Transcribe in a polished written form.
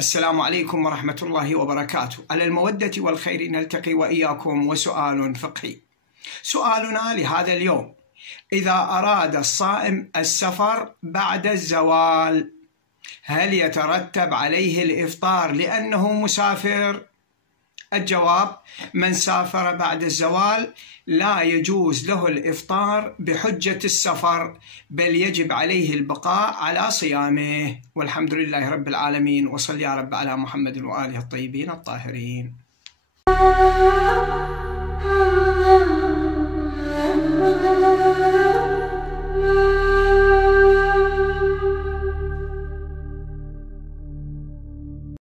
السلام عليكم ورحمة الله وبركاته. على المودة والخير نلتقي وإياكم، وسؤال فقهي. سؤالنا لهذا اليوم: إذا أراد الصائم السفر بعد الزوال هل يترتب عليه الإفطار لأنه مسافر؟ الجواب: من سافر بعد الزوال لا يجوز له الإفطار بحجة السفر، بل يجب عليه البقاء على صيامه. والحمد لله رب العالمين، وصل يا رب على محمد وآله الطيبين الطاهرين.